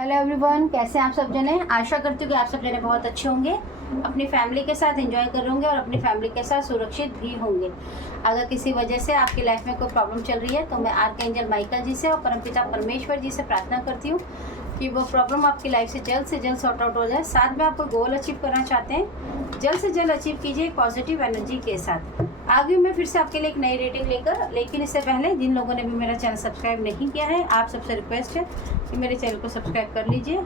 Hello everyone, कैसे हैं आप सब जने। आशा करती हूँ कि आप सब जने बहुत अच्छे होंगे, अपनी फैमिली के साथ एंजॉय कर रहे होंगे और अपनी फैमिली के साथ सुरक्षित भी होंगे। अगर किसी वजह से आपकी लाइफ में कोई प्रॉब्लम चल रही है तो मैं आर्कएंजल माइकल जी से और परमपिता परमेश्वर जी से प्रार्थना करती हूँ कि वो प्रॉब्लम आपकी लाइफ से जल्द सॉर्ट आउट हो जाए। साथ में आप कोई गोल अचीव करना चाहते हैं, जल्द से जल्द अचीव कीजिए पॉजिटिव एनर्जी के साथ। आगे मैं फिर से आपके लिए एक नई रेटिंग लेकर, लेकिन इससे पहले जिन लोगों ने भी मेरा चैनल सब्सक्राइब नहीं किया है, आप सबसे रिक्वेस्ट है कि मेरे चैनल को सब्सक्राइब कर लीजिए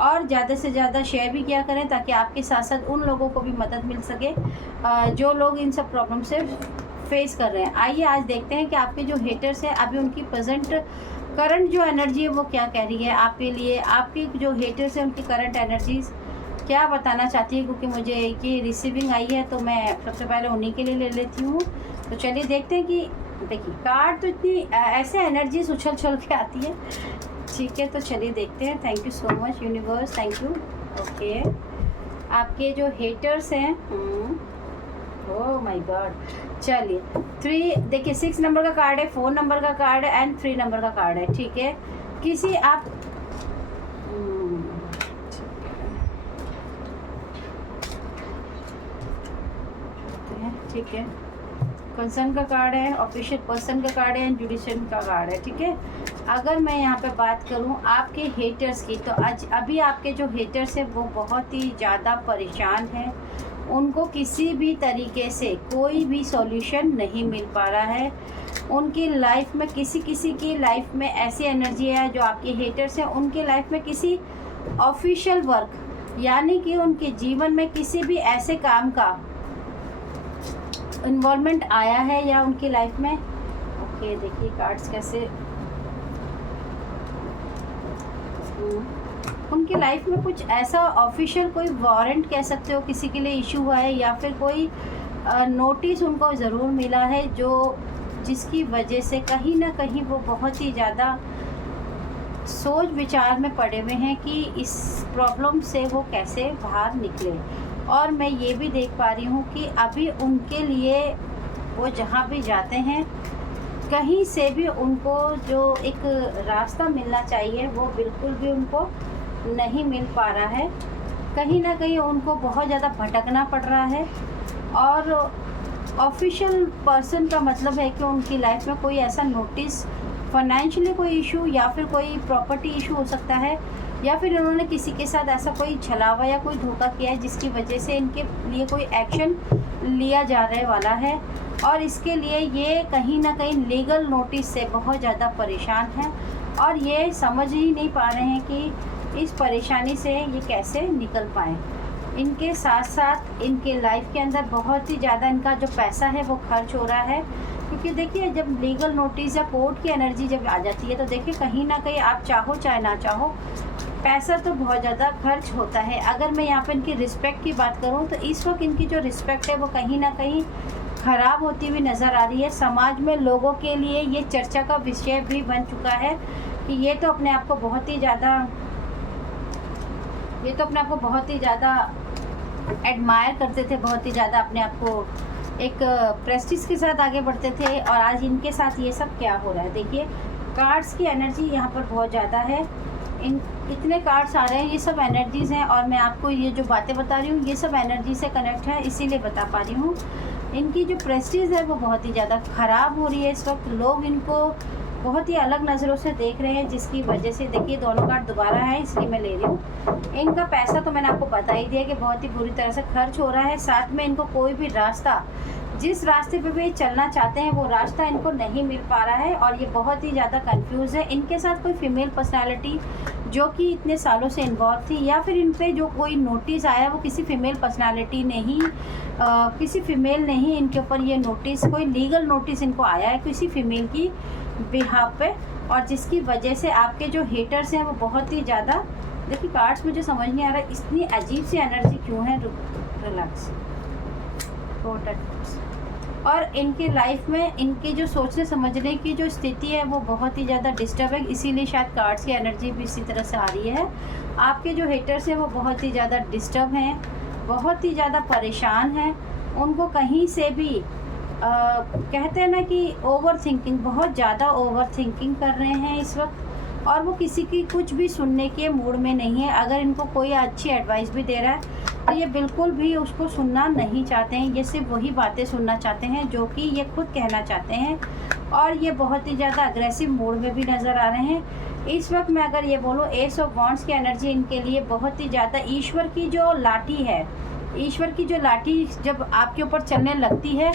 और ज़्यादा से ज़्यादा शेयर भी किया करें, ताकि आपके साथ साथ उन लोगों को भी मदद मिल सके जो लोग इन सब प्रॉब्लम से फेस कर रहे हैं। आइए आज देखते हैं कि आपके जो हेटर्स हैं अभी उनकी करंट जो एनर्जी है वो क्या कह रही है आपके लिए। आपके जो हेटर्स हैं उनकी करंट एनर्जीज क्या बताना चाहती है, क्योंकि मुझे ये रिसीविंग आई है तो मैं सबसे पहले उन्हीं के लिए ले लेती हूँ। तो चलिए देखते हैं कि देखिए कार्ड तो इतनी ऐसे एनर्जीज उछल के आती है। ठीक है, तो चलिए देखते हैं। Thank you so much universe, thank you. Okay, आपके जो हेटर्स हैं, ओह माय गॉड, चलिए 3 देखिए 6 नंबर का कार्ड है, 4 नंबर का कार्ड है एंड 3 नंबर का कार्ड है। ठीक है, किसी आप ठीक है, कंसर्न का कार्ड है, ऑफिशियल पर्सन का कार्ड है एंड जुडिशियल का कार्ड है। ठीक है, अगर मैं यहाँ पे बात करूँ आपके हेटर्स की, तो आज अभी आपके जो हेटर्स हैं वो बहुत ही ज़्यादा परेशान हैं। उनको किसी भी तरीके से कोई भी सॉल्यूशन नहीं मिल पा रहा है। उनकी लाइफ में किसी की लाइफ में ऐसी एनर्जी है, जो आपके हेटर्स हैं उनकी लाइफ में किसी ऑफिशियल वर्क, यानी कि उनके जीवन में किसी भी ऐसे काम का इन्वॉल्वमेंट आया है या उनकी लाइफ में। ओके, देखिए कार्ड्स कैसे उनकी लाइफ में कुछ ऐसा ऑफिशियल कोई वारंट कह सकते हो किसी के लिए इशू हुआ है, या फिर कोई नोटिस उनको ज़रूर मिला है जो जिसकी वजह से कहीं ना कहीं वो बहुत ही ज़्यादा सोच विचार में पड़े हुए हैं कि इस प्रॉब्लम से वो कैसे बाहर निकले। और मैं ये भी देख पा रही हूँ कि अभी उनके लिए वो जहाँ भी जाते हैं कहीं से भी उनको जो एक रास्ता मिलना चाहिए वो बिल्कुल भी उनको नहीं मिल पा रहा है। कहीं ना कहीं उनको बहुत ज़्यादा भटकना पड़ रहा है। और ऑफिशियल पर्सन का मतलब है कि उनकी लाइफ में कोई ऐसा नोटिस, फाइनेंशियली कोई इशू या फिर कोई प्रॉपर्टी इशू हो सकता है, या फिर इन्होंने किसी के साथ ऐसा कोई छलावा या कोई धोखा किया है जिसकी वजह से इनके लिए कोई एक्शन लिया जा रहे वाला है। और इसके लिए ये कहीं ना कहीं लीगल नोटिस से बहुत ज़्यादा परेशान हैं और ये समझ ही नहीं पा रहे हैं कि इस परेशानी से ये कैसे निकल पाएँ। इनके साथ साथ इनके लाइफ के अंदर बहुत ही ज़्यादा इनका जो पैसा है वो खर्च हो रहा है, क्योंकि देखिए जब लीगल नोटिस या कोर्ट की एनर्जी जब आ जाती है तो देखिए कहीं ना कहीं आप चाहो चाहे ना चाहो पैसा तो बहुत ज़्यादा खर्च होता है। अगर मैं यहाँ पर इनकी रिस्पेक्ट की बात करूँ तो इस वक्त इनकी जो रिस्पेक्ट है वो कहीं ना कहीं ख़राब होती हुई नज़र आ रही है। समाज में लोगों के लिए ये चर्चा का विषय भी बन चुका है कि ये तो अपने आप को बहुत ही ज़्यादा एडमायर करते थे, बहुत ही ज़्यादा अपने आप को एक प्रेस्टीज के साथ आगे बढ़ते थे, और आज इनके साथ ये सब क्या हो रहा है। देखिए कार्ड्स की एनर्जी यहाँ पर बहुत ज़्यादा है। इतने कार्ड्स आ रहे हैं, ये सब एनर्जीज़ हैं, और मैं आपको ये जो बातें बता रही हूँ ये सब एनर्जी से कनेक्ट है, इसीलिए बता पा रही हूँ। इनकी जो प्रेस्टीज है वो बहुत ही ज़्यादा ख़राब हो रही है इस वक्त। लोग इनको बहुत ही अलग नज़रों से देख रहे हैं, जिसकी वजह से देखिए दोनों कार्ड दोबारा है, इसलिए मैं ले रही हूँ। इनका पैसा तो मैंने आपको बता ही दिया कि बहुत ही बुरी तरह से खर्च हो रहा है। साथ में इनको कोई भी रास्ता, जिस रास्ते पे भी चलना चाहते हैं वो रास्ता इनको नहीं मिल पा रहा है, और ये बहुत ही ज़्यादा कंफ्यूज है। इनके साथ कोई फीमेल पर्सनालिटी जो कि इतने सालों से इन्वॉल्व थी, या फिर इन पे जो कोई नोटिस आया वो किसी फीमेल पर्सनालिटी ने ही किसी फीमेल ने ही इनके ऊपर ये नोटिस, कोई लीगल नोटिस इनको आया है किसी फीमेल की बिहाफ पे, और जिसकी वजह से आपके जो हेटर्स हैं वो बहुत ही ज़्यादा, देखिए कार्ड्स मुझे समझ नहीं आ रहा इतनी अजीब सी एनर्जी क्यों है। रिलैक्स, और इनके लाइफ में इनके जो सोचने समझने की जो स्थिति है वो बहुत ही ज़्यादा डिस्टर्ब है, इसीलिए शायद कार्ड्स की एनर्जी भी इसी तरह से आ रही है। आपके जो हेटर्स हैं वो बहुत ही ज़्यादा डिस्टर्ब हैं, बहुत ही ज़्यादा परेशान हैं। उनको कहीं से भी कहते हैं ना कि ओवर थिंकिंग, बहुत ज़्यादा ओवर थिंकिंग कर रहे हैं इस वक्त। और वो किसी की कुछ भी सुनने के मूड में नहीं है। अगर इनको कोई अच्छी एडवाइस भी दे रहा है तो ये बिल्कुल भी उसको सुनना नहीं चाहते हैं। ये सिर्फ वही बातें सुनना चाहते हैं जो कि ये खुद कहना चाहते हैं, और ये बहुत ही ज़्यादा अग्रेसिव मूड में भी नज़र आ रहे हैं। इस वक्त मैं अगर ये बोलूँ, एस ऑफ वॉन्ड्स की एनर्जी इनके लिए बहुत ही ज़्यादा, ईश्वर की जो लाठी है, ईश्वर की जो लाठी जब आपके ऊपर चलने लगती है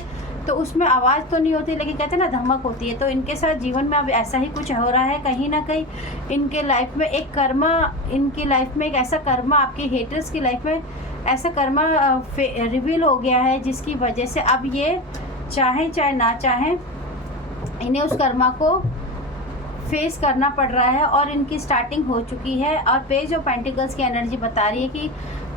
तो उसमें आवाज़ तो नहीं होती, लेकिन कहते हैं ना धमक होती है। तो इनके साथ जीवन में अब ऐसा ही कुछ हो रहा है। कहीं ना कहीं इनके लाइफ में एक कर्मा, इनकी लाइफ में एक ऐसा कर्मा, आपके हेटर्स की लाइफ में ऐसा कर्मा रिवील हो गया है, जिसकी वजह से अब ये चाहे चाहे ना चाहें इन्हें उस कर्मा को फेस करना पड़ रहा है, और इनकी स्टार्टिंग हो चुकी है। और पेज ऑफ पेंटिकल्स की एनर्जी बता रही है कि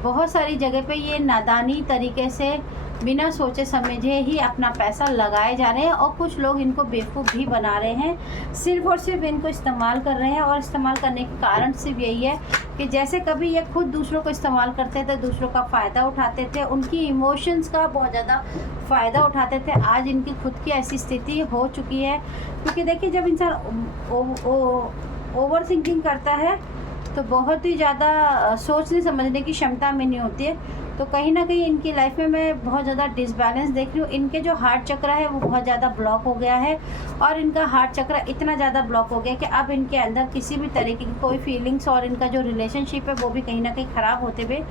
बहुत सारी जगह पे ये नादानी तरीके से बिना सोचे समझे ही अपना पैसा लगाए जा रहे हैं, और कुछ लोग इनको बेवकूफ़ भी बना रहे हैं, सिर्फ और सिर्फ इनको इस्तेमाल कर रहे हैं। और इस्तेमाल करने के कारण सिर्फ यही है कि जैसे कभी ये खुद दूसरों को इस्तेमाल करते थे, दूसरों का फ़ायदा उठाते थे, उनकी इमोशंस का बहुत ज़्यादा फ़ायदा उठाते थे, आज इनकी खुद की ऐसी स्थिति हो चुकी है। क्योंकि देखिए, जब इंसान ओवर थिंकिंग करता है तो बहुत ही ज़्यादा सोचने समझने की क्षमता में नहीं होती है। तो कहीं ना कहीं इनकी लाइफ में मैं बहुत ज़्यादा डिसबैलेंस देख रही हूँ। इनके जो हार्ट चक्र है वो बहुत ज़्यादा ब्लॉक हो गया है, और इनका हार्ट चक्र इतना ज़्यादा ब्लॉक हो गया कि अब इनके अंदर किसी भी तरीके की कोई फीलिंग्स, और इनका जो रिलेशनशिप है वो भी कहीं ना कहीं ख़राब होते हुए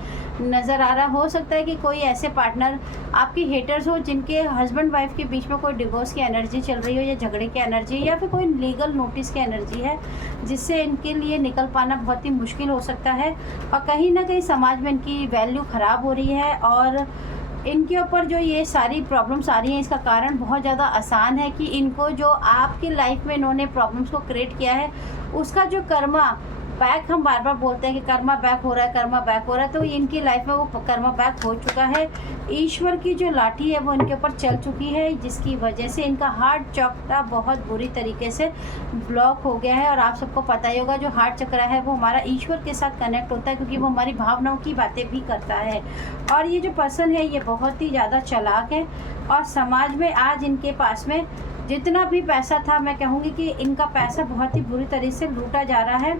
नज़र आ रहा। हो सकता है कि कोई ऐसे पार्टनर आपकी हेटर्स हो जिनके हस्बैंड वाइफ के बीच में कोई डिवोर्स की एनर्जी चल रही हो, या झगड़े की एनर्जी, या फिर कोई लीगल नोटिस की एनर्जी है, जिससे इनके लिए निकल पाना बहुत ही मुश्किल हो सकता है। और कहीं ना कहीं समाज में इनकी वैल्यू ख़राब हो रही है, और इनके ऊपर जो ये सारी प्रॉब्लम्स आ रही हैं, इसका कारण बहुत ज़्यादा आसान है कि इनको जो आपकी लाइफ में इन्होंने प्रॉब्लम्स को क्रिएट किया है, उसका जो कर्मा बैक, हम बार बार बोलते हैं कि कर्मा बैक हो रहा है, कर्मा बैक हो रहा है, तो इनकी लाइफ में वो कर्मा बैक हो चुका है। ईश्वर की जो लाठी है वो इनके ऊपर चल चुकी है, जिसकी वजह से इनका हार्ट चक्र बहुत बुरी तरीके से ब्लॉक हो गया है। और आप सबको पता ही होगा, जो हार्ट चक्र है वो हमारा ईश्वर के साथ कनेक्ट होता है, क्योंकि वो हमारी भावनाओं की बातें भी करता है। और ये जो पर्सन है ये बहुत ही ज़्यादा चालाक है, और समाज में आज इनके पास में जितना भी पैसा था, मैं कहूँगी कि इनका पैसा बहुत ही बुरी तरीके से लूटा जा रहा है,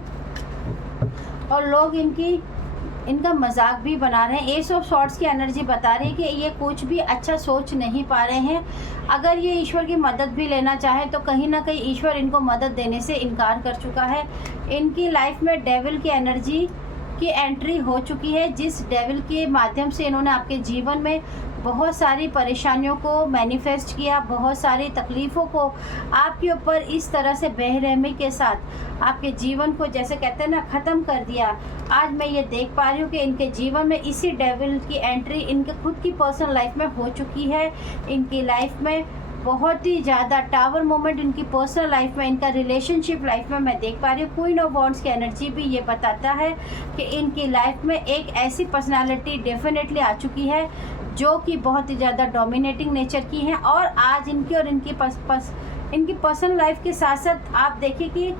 और लोग इनका मजाक भी बना रहे हैं। एस ऑफ सॉर्ड्स की एनर्जी बता रही है कि ये कुछ भी अच्छा सोच नहीं पा रहे हैं। अगर ये ईश्वर की मदद भी लेना चाहे तो कहीं ना कहीं ईश्वर इनको मदद देने से इनकार कर चुका है। इनकी लाइफ में डेविल की एनर्जी की एंट्री हो चुकी है, जिस डेविल के माध्यम से इन्होंने आपके जीवन में बहुत सारी परेशानियों को मैनिफेस्ट किया, बहुत सारी तकलीफ़ों को आपके ऊपर इस तरह से बेरहमी के साथ आपके जीवन को, जैसे कहते हैं ना, ख़त्म कर दिया। आज मैं ये देख पा रही हूँ कि इनके जीवन में इसी डेविल की एंट्री इनके खुद की पर्सनल लाइफ में हो चुकी है। इनकी लाइफ में बहुत ही ज़्यादा टावर मोमेंट इनकी पर्सनल लाइफ में, इनका रिलेशनशिप लाइफ में मैं देख पा रही हूँ। क्वीन ऑफ वॉन्ड्स की एनर्जी भी ये बताता है कि इनकी लाइफ में एक ऐसी पर्सनालिटी डेफिनेटली आ चुकी है जो कि बहुत ही ज़्यादा डोमिनेटिंग नेचर की हैं। और आज इनकी और इनकी पर्सनल लाइफ के साथ साथ आप देखिए कि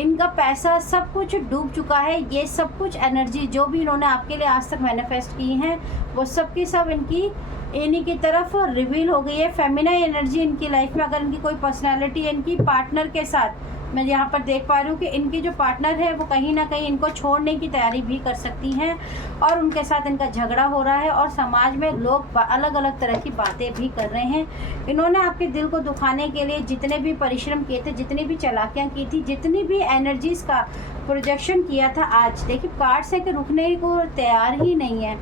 इनका पैसा सब कुछ डूब चुका है। ये सब कुछ एनर्जी जो भी इन्होंने आपके लिए आज तक मैनिफेस्ट की हैं, वो सब की सब इनकी इन्हीं की तरफ रिवील हो गई है। फेमिनाइन एनर्जी इनकी लाइफ में, अगर इनकी कोई पर्सनालिटी है, इनकी पार्टनर के साथ मैं यहाँ पर देख पा रही हूँ कि इनकी जो पार्टनर है वो कहीं ना कहीं इनको छोड़ने की तैयारी भी कर सकती हैं, और उनके साथ इनका झगड़ा हो रहा है, और समाज में लोग अलग अलग तरह की बातें भी कर रहे हैं। इन्होंने आपके दिल को दुखाने के लिए जितने भी परिश्रम किए थे, जितनी भी चालाकियाँ की थी, जितनी भी एनर्जीज़ का प्रोजेक्शन किया था, आज देखिए कार्ड्स है कि रुकने को तैयार ही नहीं है।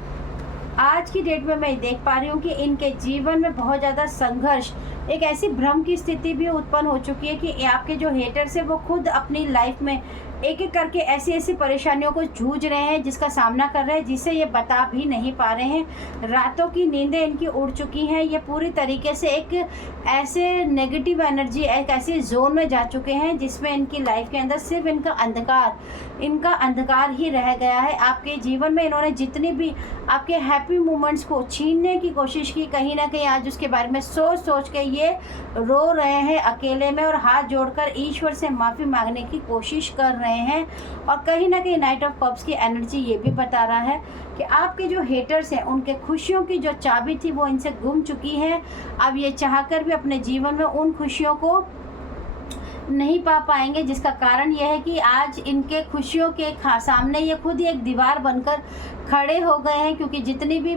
आज की डेट में मैं देख पा रही हूँ कि इनके जीवन में बहुत ज़्यादा संघर्ष, एक ऐसी भ्रम की स्थिति भी उत्पन्न हो चुकी है कि आपके जो हेटर्स है वो खुद अपनी लाइफ में एक एक करके ऐसी ऐसी परेशानियों को जूझ रहे हैं, जिसका सामना कर रहे हैं, जिसे ये बता भी नहीं पा रहे हैं। रातों की नींदें इनकी उड़ चुकी हैं। ये पूरी तरीके से एक ऐसे नेगेटिव एनर्जी, एक ऐसी जोन में जा चुके हैं जिसमें इनकी लाइफ के अंदर सिर्फ इनका अंधकार ही रह गया है। आपके जीवन में इन्होंने जितनी भी आपके हैप्पी मोमेंट्स को छीनने की कोशिश की, कहीं ना कहीं आज उसके बारे में सोच के ये रो रहे हैं अकेले में, और हाथ जोड़कर ईश्वर से माफ़ी मांगने की कोशिश कर रहे हैं। और कहीं ना कहीं नाइट ऑफ कप्स की एनर्जी ये भी बता रहा है कि आपके जो हेटर्स हैं, उनके खुशियों की जो चाबी थी वो इनसे गुम चुकी है। अब ये चाहकर भी अपने जीवन में उन खुशियों को नहीं पा पाएंगे, जिसका कारण यह है कि आज इनके खुशियों के सामने ये खुद ही एक दीवार बनकर खड़े हो गए हैं, क्योंकि जितनी भी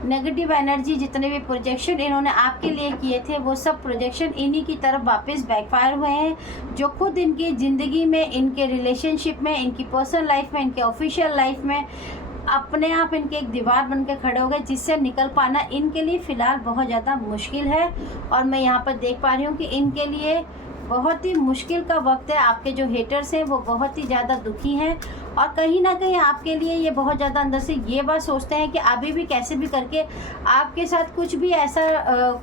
नेगेटिव एनर्जी, जितने भी प्रोजेक्शन इन्होंने आपके लिए किए थे, वो सब प्रोजेक्शन इन्हीं की तरफ वापस बैकफायर हुए हैं, जो खुद इनकी ज़िंदगी में, इनके रिलेशनशिप में, इनकी पर्सनल लाइफ में, इनके ऑफिशियल लाइफ में अपने आप इनके एक दीवार बन के खड़े हो गए, जिससे निकल पाना इनके लिए फ़िलहाल बहुत ज़्यादा मुश्किल है। और मैं यहाँ पर देख पा रही हूँ कि इनके लिए बहुत ही मुश्किल का वक्त है। आपके जो हेटर्स हैं वो बहुत ही ज़्यादा दुखी हैं, और कहीं ना कहीं आपके लिए ये बहुत ज़्यादा अंदर से ये बात सोचते हैं कि अभी भी कैसे भी करके आपके साथ कुछ भी ऐसा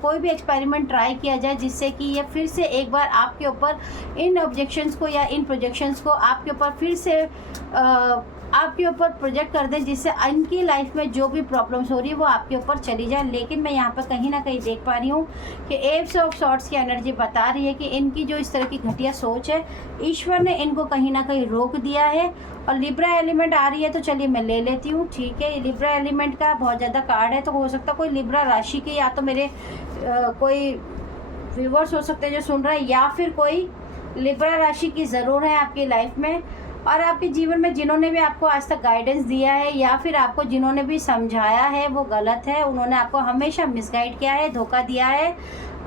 कोई भी एक्सपेरिमेंट ट्राई किया जाए, जिससे कि ये फिर से एक बार आपके ऊपर इन ऑब्जेक्शंस को या इन प्रोजेक्शंस को आपके ऊपर फिर से आपके ऊपर प्रोजेक्ट कर दें, जिससे इनकी लाइफ में जो भी प्रॉब्लम्स हो रही है वो आपके ऊपर चली जाए। लेकिन मैं यहाँ पर कहीं ना कहीं देख पा रही हूँ कि एप्स ऑफ सॉर्ट्स की एनर्जी बता रही है कि इनकी जो इस तरह की घटिया सोच है, ईश्वर ने इनको कहीं ना कहीं रोक दिया है। और लिब्रा एलिमेंट आ रही है, तो चलिए मैं ले लेती हूँ। ठीक है, ये लिब्रा एलिमेंट का बहुत ज़्यादा कार्ड है, तो हो सकता है कोई लिब्रा राशि के, या तो मेरे कोई व्यूवर्स हो सकते हैं जो सुन रहे हैं, या फिर कोई लिब्रा राशि की ज़रूर है आपकी लाइफ में। और आपके जीवन में जिन्होंने भी आपको आज तक गाइडेंस दिया है, या फिर आपको जिन्होंने भी समझाया है वो गलत है, उन्होंने आपको हमेशा मिसगाइड किया है, धोखा दिया है,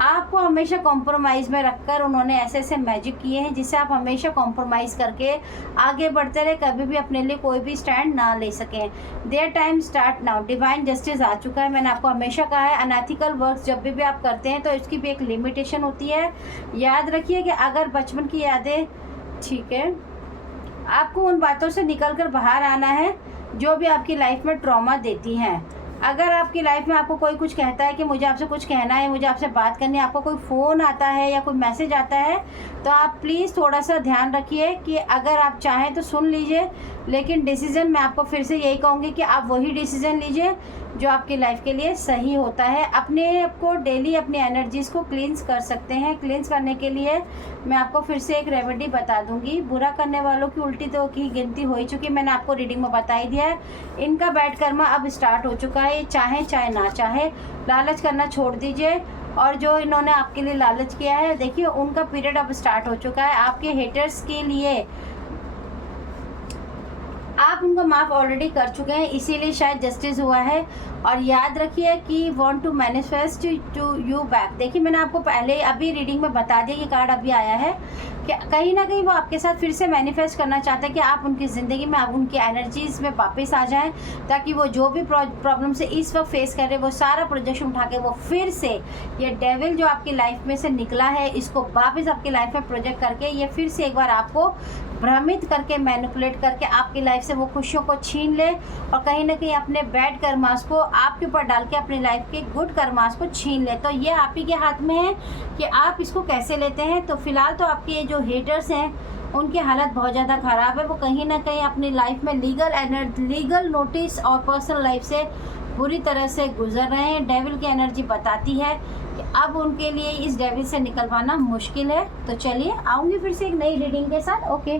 आपको हमेशा कॉम्प्रोमाइज़ में रखकर उन्होंने ऐसे ऐसे मैजिक किए हैं, जिससे आप हमेशा कॉम्प्रोमाइज़ करके आगे बढ़ते रहे, कभी भी अपने लिए कोई भी स्टैंड ना ले सकें। Their time start now, divine justice आ चुका है। मैंने आपको हमेशा कहा है, अनएथिकल वर्क जब भी आप करते हैं तो इसकी भी एक लिमिटेशन होती है। याद रखिए कि अगर बचपन की यादें, ठीक है, आपको उन बातों से निकलकर बाहर आना है जो भी आपकी लाइफ में ट्रॉमा देती हैं। अगर आपकी लाइफ में आपको कोई कुछ कहता है कि मुझे आपसे कुछ कहना है, मुझे आपसे बात करनी है, आपको कोई फ़ोन आता है या कोई मैसेज आता है, तो आप प्लीज़ थोड़ा सा ध्यान रखिए कि अगर आप चाहें तो सुन लीजिए, लेकिन डिसीज़न मैं आपको फिर से यही कहूँगी कि आप वही डिसीज़न लीजिए जो आपकी लाइफ के लिए सही होता है। अपने आपको डेली अपनी एनर्जीज़ को क्लींस कर सकते हैं। क्लींस करने के लिए मैं आपको फिर से एक रेमेडी बता दूंगी। बुरा करने वालों की उल्टी तो की गिनती हो ही चुकी, मैंने आपको रीडिंग में बता ही दिया है। इनका बैड कर्मा अब स्टार्ट हो चुका है, चाहे चाहे ना चाहे। लालच करना छोड़ दीजिए, और जो इन्होंने आपके लिए लालच किया है, देखिए उनका पीरियड अब स्टार्ट हो चुका है। आपके हेटर्स के लिए आप उनको माफ़ ऑलरेडी कर चुके हैं, इसीलिए शायद जस्टिस हुआ है। और याद रखिए कि want to manifest to you back. देखिए मैंने आपको पहले अभी रीडिंग में बता दिया, ये कार्ड अभी आया है कि कहीं ना कहीं वो आपके साथ फिर से मैनिफेस्ट करना चाहते हैं कि आप उनकी ज़िंदगी में, आप उनकी एनर्जीज़ में वापस आ जाएं, ताकि वो जो भी प्रॉब्लम से इस वक्त फेस कर रहे हैं वो सारा प्रोजेक्शन उठा के वो फिर से, ये डेविल जो आपकी लाइफ में से निकला है, इसको वापस आपकी लाइफ में प्रोजेक्ट करके ये फिर से एक बार आपको भ्रमित करके, मैनिपुलेट करके आपकी लाइफ से वो खुशियों को छीन ले, और कहीं ना कहीं अपने बैड कर्मास को आपके ऊपर डाल के अपनी लाइफ के गुड कर्मास को छीन ले। तो ये आप ही के हाथ में है कि आप इसको कैसे लेते हैं। तो फिलहाल तो आपके ये जो हेटर्स हैं उनकी हालत बहुत ज़्यादा ख़राब है, वो कहीं ना कहीं अपनी लाइफ में लीगल नोटिस और पर्सनल लाइफ से बुरी तरह से गुजर रहे हैं। डेविल की एनर्जी बताती है कि अब उनके लिए इस डेविल से निकल पाना मुश्किल है। तो चलिए आऊँगी फिर से एक नई रीडिंग के साथ। ओके।